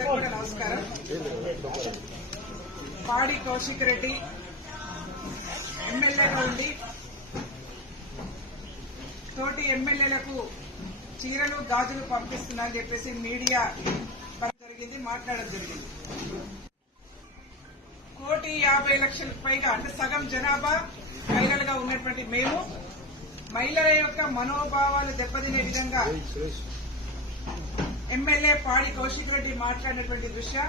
అందరికీ కూడా నమస్కారం. పాడి కౌశిక్ రెడ్డి ఎమ్మెల్యేగా ఉండి తోటి ఎమ్మెల్యేలకు చీరలు గాజులు పంపిస్తున్నారని చెప్పేసి మీడియా జరిగింది, మాట్లాడడం జరిగింది. 1,50,00,000 పైగా అంటే సగం జనాభా మహిళలుగా ఉన్నటువంటి మేము మహిళల యొక్క మనోభావాలు దెబ్బతినే విధంగా ఎమ్మెల్యే పాడి కౌశిక్ రెడ్డి మాట్లాడినటువంటి దృష్ట్యా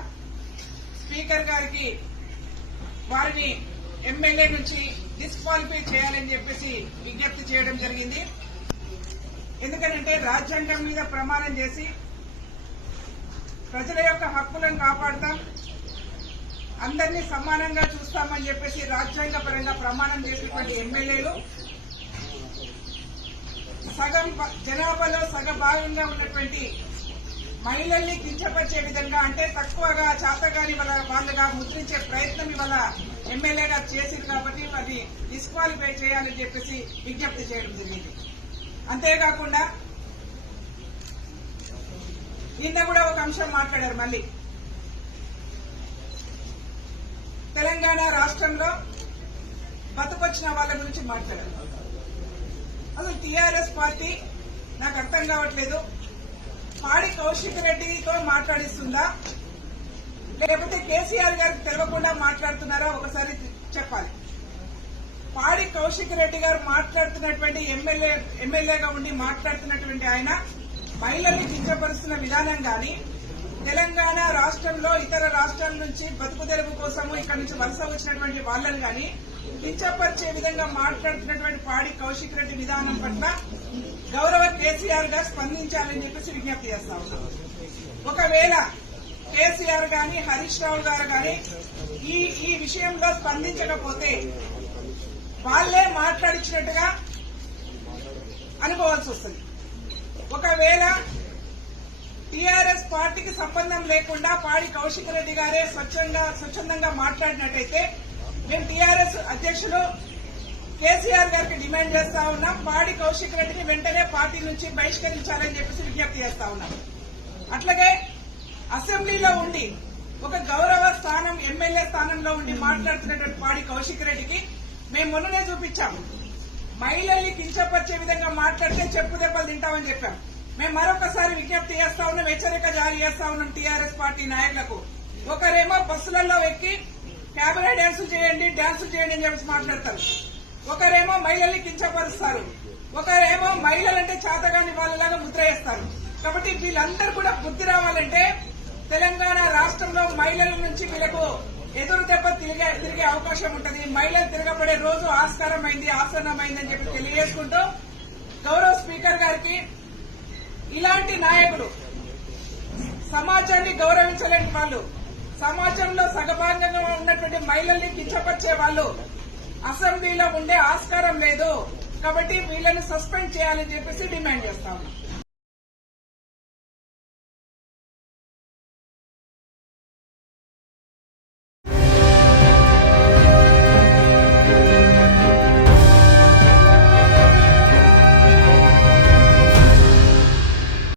స్పీకర్ గారికి వారిని ఎమ్మెల్యే నుంచి డిస్క్వాలిఫై చేయాలని చెప్పేసి విజ్ఞప్తి చేయడం జరిగింది. ఎందుకంటే రాజ్యాంగం మీద ప్రమాణం చేసి ప్రజల యొక్క హక్కులను కాపాడుతాం, అందరినీ సమానంగా చూస్తామని చెప్పేసి రాజ్యాంగ పరంగా ప్రమాణం చేసినటువంటి ఎమ్మెల్యేలు సగం జనాభాలో సగభాగంగా ఉన్నటువంటి మహిళల్ని కించపరిచే విధంగా అంటే తక్కువగా చాతగాని వాళ్ళగా ముద్రించే ప్రయత్నం ఇవాళ ఎమ్మెల్యేగా చేసింది కాబట్టి అది డిస్క్వాలిఫై చేయాలని చెప్పేసి విజ్ఞప్తి చేయడం జరిగింది. అంతేకాకుండా నిన్న కూడా ఒక అంశం మాట్లాడారు. మళ్లీ తెలంగాణ రాష్ట్రంలో బతుకొచ్చిన వాళ్ళ గురించి మాట్లాడారు. అసలు టీఆర్ఎస్ పార్టీ నాకు అర్థం కావట్లేదు, పాడి కౌశిక్ రెడ్డితో మాట్లాడిస్తుందా లేకపోతే కేసీఆర్ గారికి తెలియకుండా మాట్లాడుతున్నారా ఒకసారి చెప్పాలి. పాడి కౌశిక్ రెడ్డి గారు మాట్లాడుతున్నటువంటి ఎమ్మెల్యేగా ఉండి మాట్లాడుతున్నటువంటి ఆయన మహిళల్ని కించపరుస్తున్న విధానం గాని తెలంగాణ రాష్ట్రంలో ఇతర రాష్ట్రాల నుంచి బతుకు తెరువు కోసము ఇక్కడ నుంచి వలస వచ్చినటువంటి వాళ్ళని గాని కించపరిచే విధంగా మాట్లాడుతున్నటువంటి పాడి కౌశిక్ రెడ్డి విధానం పట్ల గౌరవ కేసీఆర్ గారు స్పందించాలని చెప్పేసి విజ్ఞప్తి చేస్తా ఉన్నాం. ఒకవేళ కేసీఆర్ గాని హరీష్ రావు గారు గాని ఈ విషయంలో స్పందించకపోతే వాళ్లే మాట్లాడించినట్టుగా అనుకోవాల్సి వస్తుంది. ఒకవేళ టీఆర్ఎస్ పార్టీకి సంబంధం లేకుండా పాడి కౌశిక్ రెడ్డి గారే స్వచ్ఛందంగా మాట్లాడినట్టయితే మేము టీఆర్ఎస్ అధ్యక్షులు కేసీఆర్ గారికి డిమాండ్ చేస్తా ఉన్నాం, పాడి కౌశిక్ రెడ్డిని వెంటనే పార్టీ నుంచి బహిష్కరించాలని చెప్పేసి విజ్ఞప్తి చేస్తా ఉన్నాం. అట్లాగే అసెంబ్లీలో ఉండి ఒక గౌరవ స్థానం ఎమ్మెల్యే స్థానంలో ఉండి మాట్లాడుతున్నటువంటి పాడి కౌశిక్ రెడ్డికి మేము మొన్ననే చూపించాము, మహిళల్ని కించపరిచే విధంగా మాట్లాడితే చెప్పు దెబ్బలు తింటామని చెప్పాం. మేము మరొకసారి విజ్ఞప్తి చేస్తా ఉన్నాం, హెచ్చరిక జారీ చేస్తా ఉన్నాం టీఆర్ఎస్ పార్టీ నాయకులకు. ఒకరేమో బస్సులలో ఎక్కి క్యాబినెట్ డ్యాన్సులు చేయండి అని చెప్పి మాట్లాడతారు, ఒకరేమో మహిళల్ని కించపరుస్తారు, ఒకరేమో మహిళలంటే చేతగాని వాళ్ళలాగా ముద్ర వేస్తారు. కాబట్టి వీళ్ళందరూ కూడా బుద్ధి రావాలంటే తెలంగాణ రాష్ట్రంలో మహిళల నుంచి వీళ్ళకు ఎదురు దెబ్బ తిరిగే అవకాశం ఉంటుంది. మహిళలు తిరగబడే రోజు ఆసన్నమైందని చెప్పి తెలియజేసుకుంటూ గౌరవ స్పీకర్ గారికి ఇలాంటి నాయకులు సమాజాన్ని గౌరవించలేని వాళ్ళు, సమాజంలో సగభాగంగా ఉన్నటువంటి మహిళల్ని కించపరిచే వాళ్ళు అసెంబ్లీలో ఉండే ఆస్కారం లేదు. కాబట్టి వీళ్ళని సస్పెండ్ చేయాలని చెప్పేసి డిమాండ్ చేస్తా ఉన్నాం.